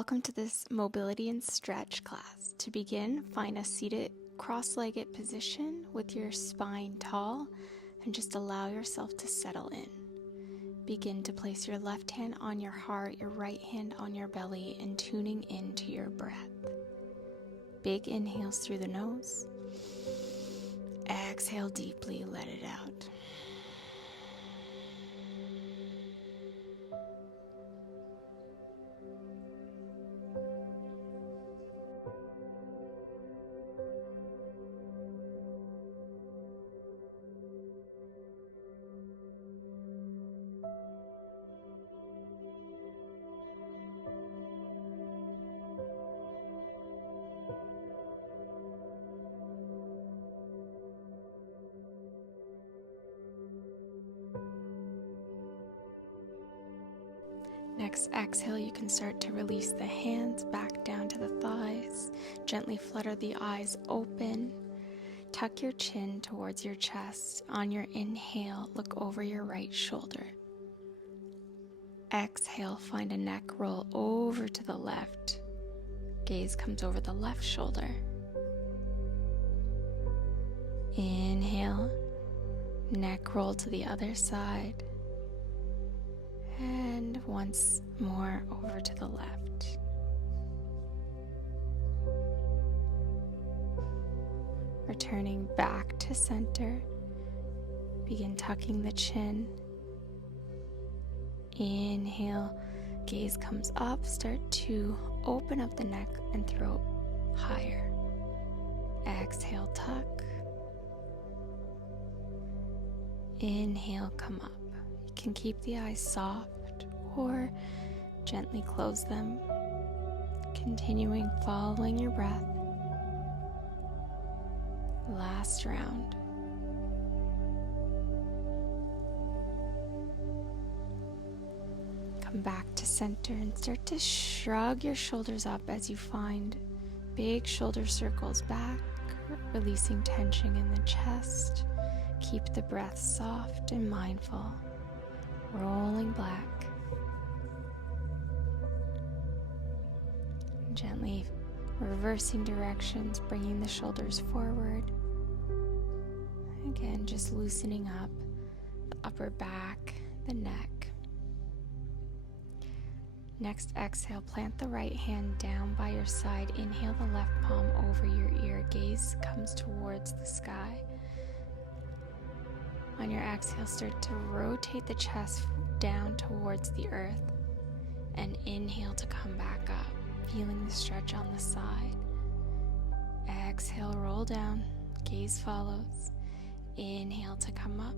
Welcome to this mobility and stretch class. To begin, find a seated cross-legged position with your spine tall and just allow yourself to settle in. Begin to place your left hand on your heart, your right hand on your belly, and tuning into your breath. Big inhales through the nose. Exhale deeply, let it out. Next exhale, you can start to release the hands back down to the thighs. Gently flutter the eyes open. Tuck your chin towards your chest. On your inhale, look over your right shoulder. Exhale, find a neck roll over to the left. Gaze comes over the left shoulder. Inhale, neck roll to the other side. And once more over to the left. Returning back to center. Begin tucking the chin. Inhale, gaze comes up. Start to open up the neck and throat higher. Exhale, tuck. Inhale, come up. You can keep the eyes soft or gently close them. Continuing following your breath. Last round. Come back to center and start to shrug your shoulders up as you find big shoulder circles back, releasing tension in the chest. Keep the breath soft and mindful. Rolling back. Gently reversing directions, bringing the shoulders forward. Again, just loosening up the upper back, the neck. Next, exhale, plant the right hand down by your side. Inhale the left palm over your ear. Gaze comes towards the sky. On your exhale, start to rotate the chest down towards the earth. And inhale to come back up, feeling the stretch on the side. Exhale, roll down. Gaze follows. Inhale to come up.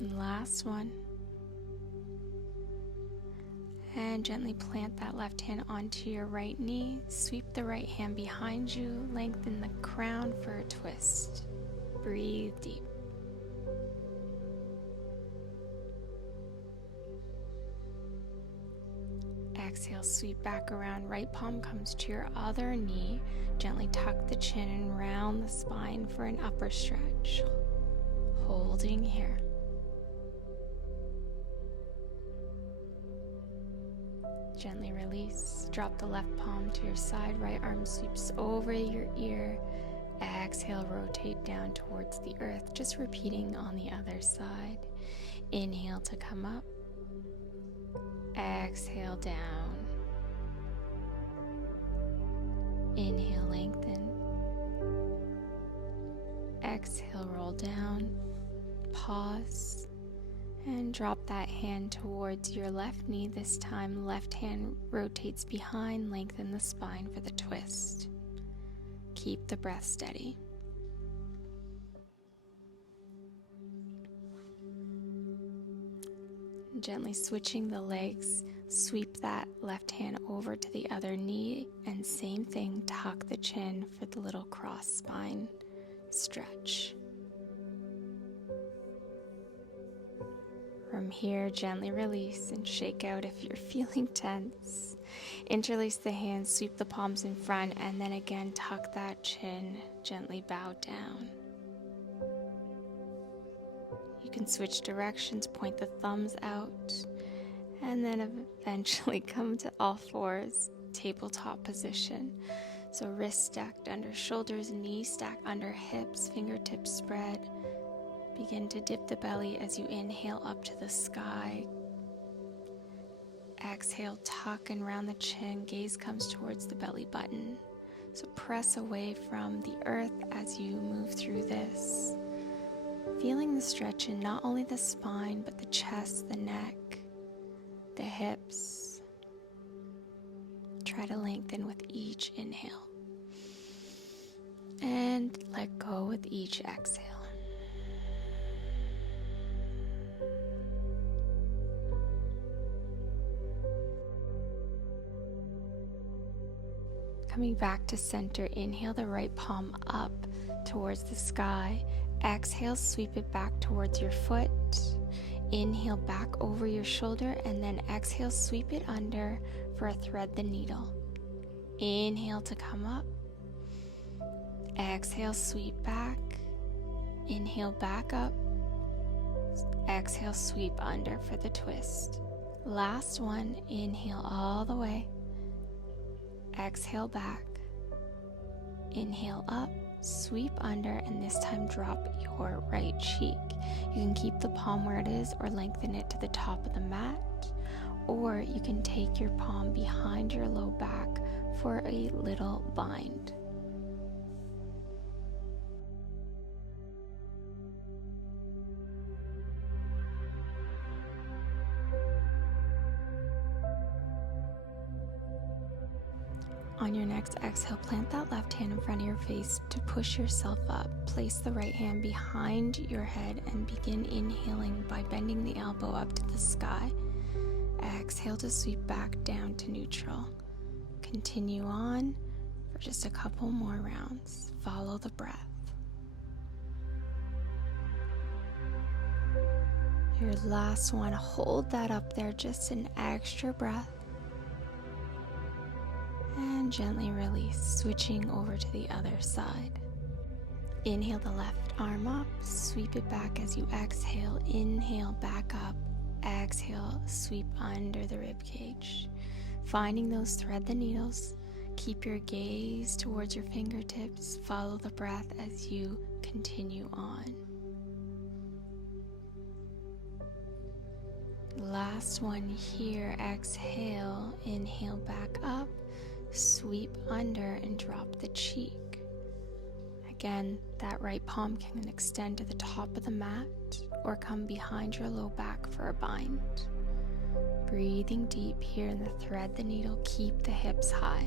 And last one. And gently plant that left hand onto your right knee. Sweep the right hand behind you. Lengthen the crown for a twist. Breathe deep. Exhale, sweep back around. Right palm comes to your other knee. Gently tuck the chin and round the spine for an upper stretch. Holding here. Gently release. Drop the left palm to your side. Right arm sweeps over your ear. Exhale, rotate down towards the earth. Just repeating on the other side. Inhale to come up. Exhale, down. Inhale, lengthen. Exhale, roll down. Pause. And drop that hand towards your left knee. This time, left hand rotates behind. Lengthen the spine for the twist. Keep the breath steady. Gently switching the legs, sweep that left hand over to the other knee, and same thing, tuck the chin for the little cross spine stretch. From here, gently release and shake out if you're feeling tense. Interlace the hands, sweep the palms in front, and then again tuck that chin, gently bow down. You can switch directions, point the thumbs out, And then eventually come to all fours, tabletop position. So wrists stacked under shoulders, knees stacked under hips, fingertips spread. Begin to dip the belly as you inhale up to the sky. Exhale, tuck and round the chin, gaze comes towards the belly button. So press away from the earth as you move through this. Feeling the stretch in not only the spine, but the chest, the neck, the hips. Try to lengthen with each inhale. And let go with each exhale. Coming back to center, inhale the right palm up towards the sky. Exhale, sweep it back towards your foot. Inhale back over your shoulder, and then exhale, sweep it under for a thread the needle. Inhale to come up. Exhale, sweep back. Inhale back up. Exhale, sweep under for the twist. Last one, inhale all the way. Exhale back, inhale up, sweep under, and this time drop your right cheek. You can keep the palm where it is or lengthen it to the top of the mat, or you can take your palm behind your low back for a little bind. On your next exhale, plant that left hand in front of your face to push yourself up. Place the right hand behind your head and begin inhaling by bending the elbow up to the sky. Exhale to sweep back down to neutral. Continue on for just a couple more rounds. Follow the breath. Your last one, hold that up there, just an extra breath. And gently release, switching over to the other side. Inhale the left arm up, sweep it back as you exhale. Inhale back up, exhale, sweep under the rib cage. Finding those thread the needles, keep your gaze towards your fingertips, follow the breath as you continue on. Last one here, exhale, inhale back up. Sweep under and drop the cheek. Again, that right palm can extend to the top of the mat or come behind your low back for a bind. Breathing deep here in the thread the needle, keep the hips high.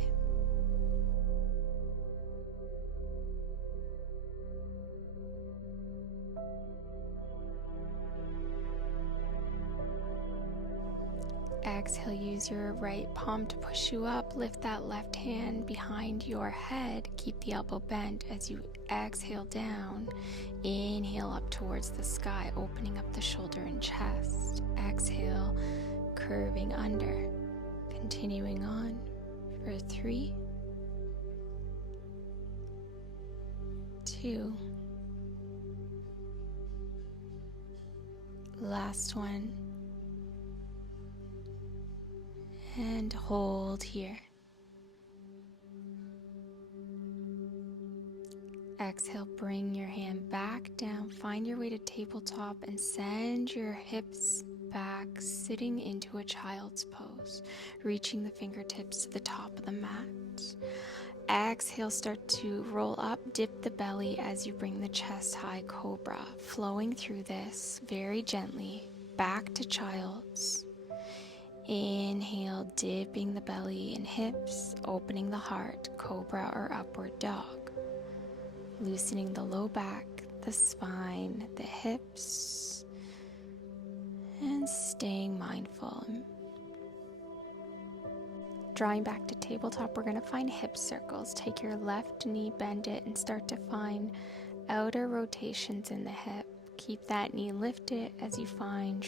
Exhale, use your right palm to push you up. Lift that left hand behind your head. Keep the elbow bent as you exhale down. Inhale up towards the sky, opening up the shoulder and chest. Exhale, curving under. Continuing on for 3, 2, last one. And hold here. Exhale, bring your hand back down. Find your way to tabletop and send your hips back, sitting into a child's pose, reaching the fingertips to the top of the mat. Exhale, start to roll up, dip the belly as you bring the chest high, cobra, flowing through this very gently, back to child's. Inhale, dipping the belly and hips, opening the heart, cobra or upward dog. Loosening the low back, the spine, the hips, and staying mindful. Drawing back to tabletop, we're going to find hip circles. Take your left knee, bend it, and start to find outer rotations in the hip. Keep that knee lifted as you find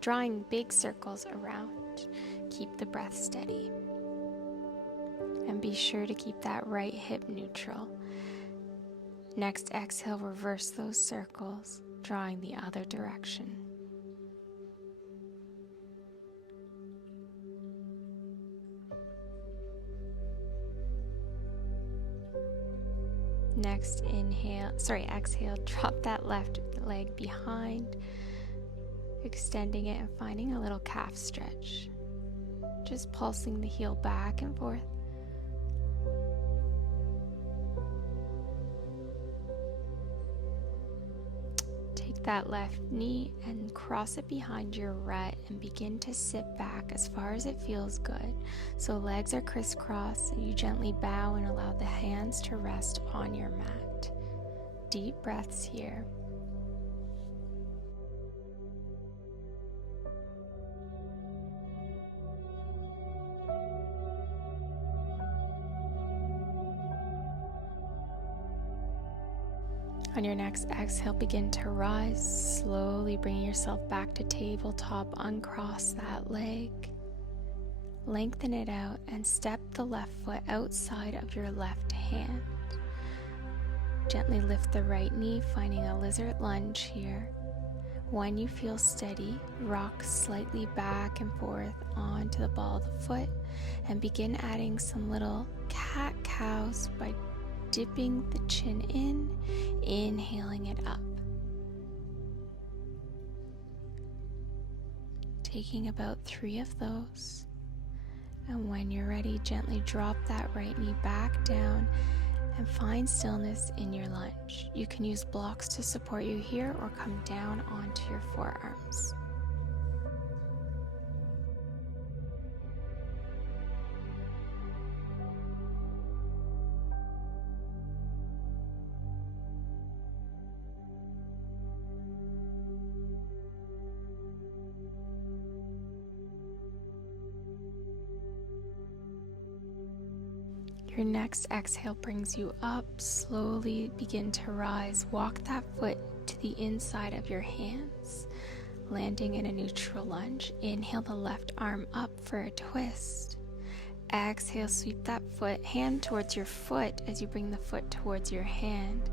drawing big circles around. Keep the breath steady. And be sure to keep that right hip neutral. Next exhale, reverse those circles, drawing the other direction. Next, exhale, drop that left leg behind, extending it and finding a little calf stretch. Just pulsing the heel back and forth. Take that left knee and cross it behind your right and begin to sit back as far as it feels good. So legs are crisscrossed and you gently bow and allow the hands to rest on your mat. Deep breaths here. On your next exhale, begin to rise, slowly bringing yourself back to tabletop. Uncross that leg, lengthen it out, and step the left foot outside of your left hand. Gently lift the right knee, finding a lizard lunge here. When you feel steady, rock slightly back and forth onto the ball of the foot, and begin adding some little cat-cows by dipping the chin in, inhaling it up. Taking about 3 of those. And when you're ready, gently drop that right knee back down and find stillness in your lunge. You can use blocks to support you here or come down onto your forearms. Your next exhale brings you up. Slowly begin to rise. Walk that foot to the inside of your hands, landing in a neutral lunge. Inhale the left arm up for a twist. Exhale, sweep that hand towards your foot as you bring the foot towards your hand.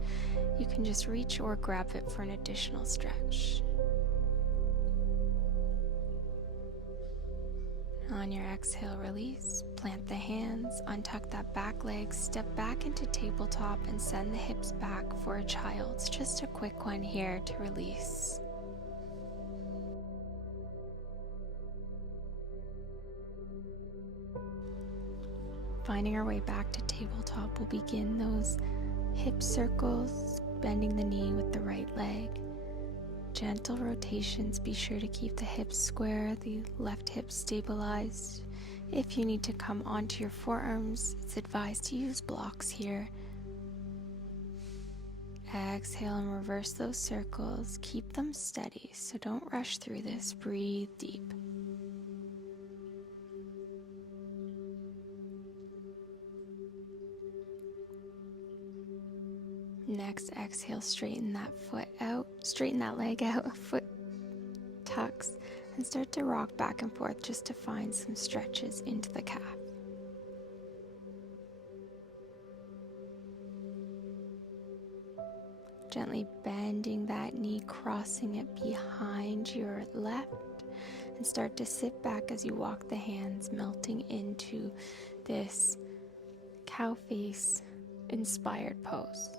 You can just reach or grab it for an additional stretch. On your exhale, release, plant the hands, untuck that back leg, step back into tabletop and send the hips back for a child's. Just a quick one here to release. Finding our way back to tabletop, we'll begin those hip circles, bending the knee with the right leg. Gentle rotations, be sure to keep the hips square, the left hip stabilized. If you need to come onto your forearms, it's advised to use blocks here. Exhale and reverse those circles. Keep them steady, so don't rush through this. Breathe deep. Next, exhale, straighten that leg out, foot tucks, and start to rock back and forth just to find some stretches into the calf. Gently bending that knee, crossing it behind your left, and start to sit back as you walk the hands, melting into this cow face inspired pose.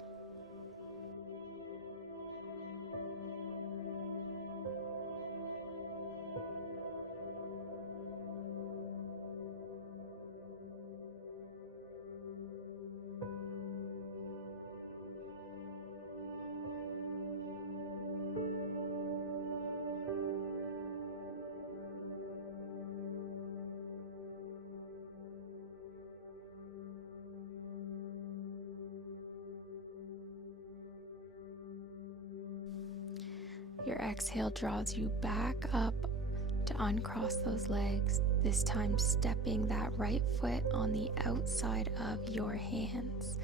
Your exhale draws you back up to uncross those legs, this time stepping that right foot on the outside of your hands.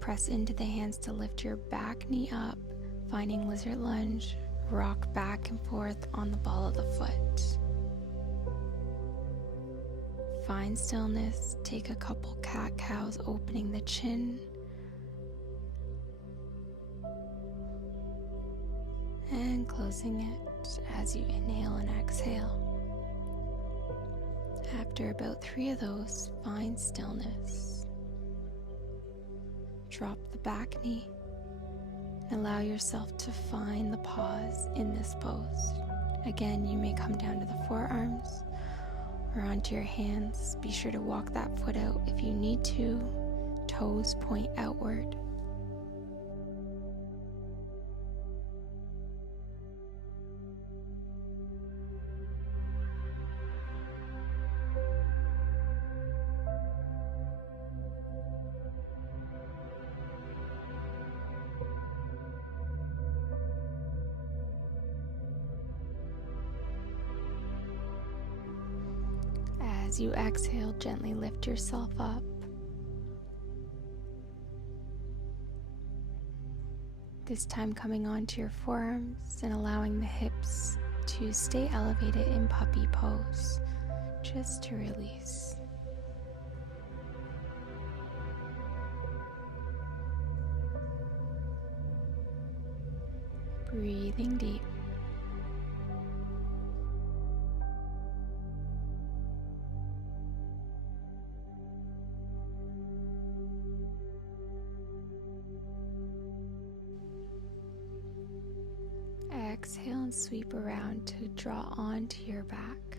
Press into the hands to lift your back knee up, finding lizard lunge, rock back and forth on the ball of the foot. Find stillness, take a couple cat-cows, opening the chin, and closing it as you inhale and exhale. After about 3 of those, find stillness. Drop the back knee. Allow yourself to find the pause in this pose. Again, you may come down to the forearms or onto your hands. Be sure to walk that foot out if you need to. Toes point outward. As you exhale, gently lift yourself up. This time coming onto your forearms and allowing the hips to stay elevated in puppy pose, just to release. Breathing deep. Exhale and sweep around to draw onto your back.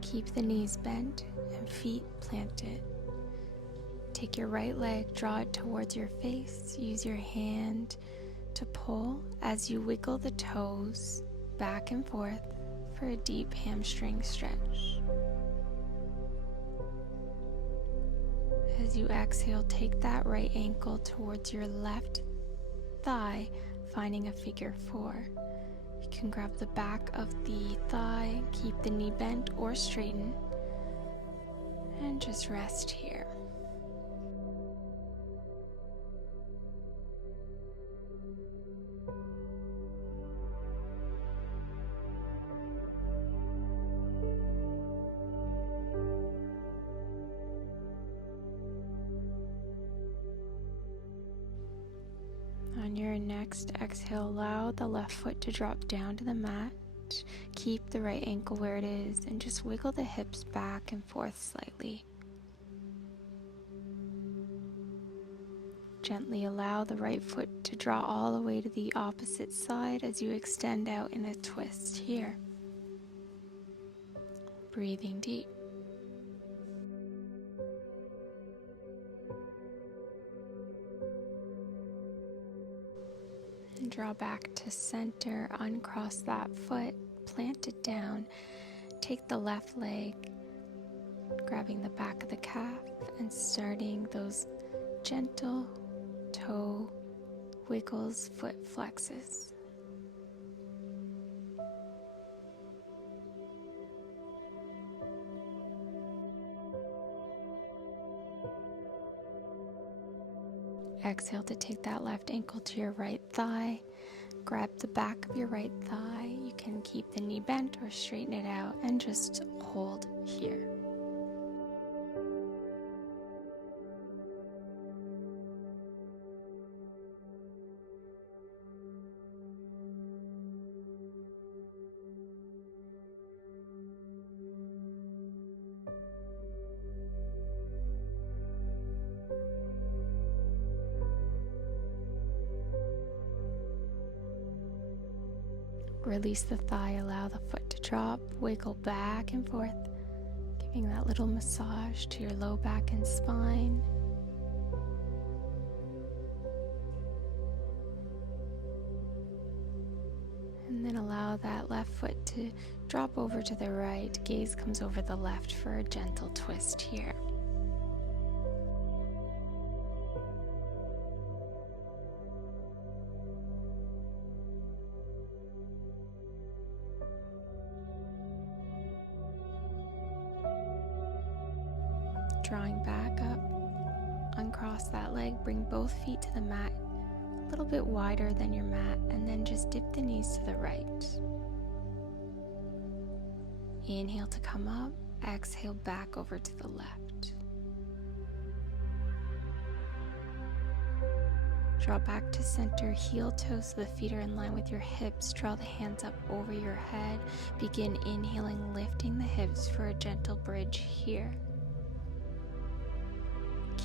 Keep the knees bent and feet planted. Take your right leg, draw it towards your face. Use your hand to pull as you wiggle the toes back and forth for a deep hamstring stretch. As you exhale, take that right ankle towards your left thigh, finding a figure 4. You can grab the back of the thigh, keep the knee bent or straighten, and just rest here. On your next exhale, allow the left foot to drop down to the mat. Keep the right ankle where it is and just wiggle the hips back and forth slightly. Gently allow the right foot to draw all the way to the opposite side as you extend out in a twist here. Breathing deep. And draw back to center, uncross that foot, plant it down. Take the left leg, grabbing the back of the calf and starting those gentle toe wiggles, foot flexes. Exhale to take that left ankle to your right thigh. Grab the back of your right thigh. You can keep the knee bent or straighten it out and just hold here. Release the thigh, allow the foot to drop, wiggle back and forth, giving that little massage to your low back and spine. And then allow that left foot to drop over to the right, gaze comes over the left for a gentle twist here. Drawing back up, uncross that leg, bring both feet to the mat, a little bit wider than your mat, and then just dip the knees to the right. Inhale to come up, exhale back over to the left. Draw back to center, heel toes so the feet are in line with your hips. Draw the hands up over your head. Begin inhaling, lifting the hips for a gentle bridge here.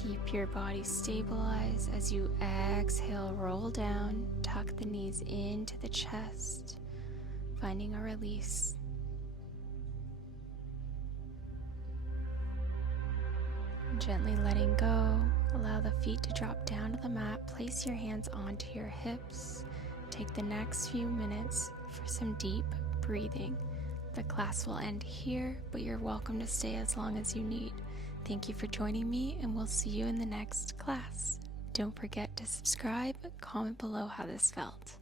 Keep your body stabilized as you exhale, roll down, tuck the knees into the chest, finding a release. Gently letting go, allow the feet to drop down to the mat, place your hands onto your hips. Take the next few minutes for some deep breathing. The class will end here, but you're welcome to stay as long as you need. Thank you for joining me, and we'll see you in the next class. Don't forget to subscribe, comment below how this felt.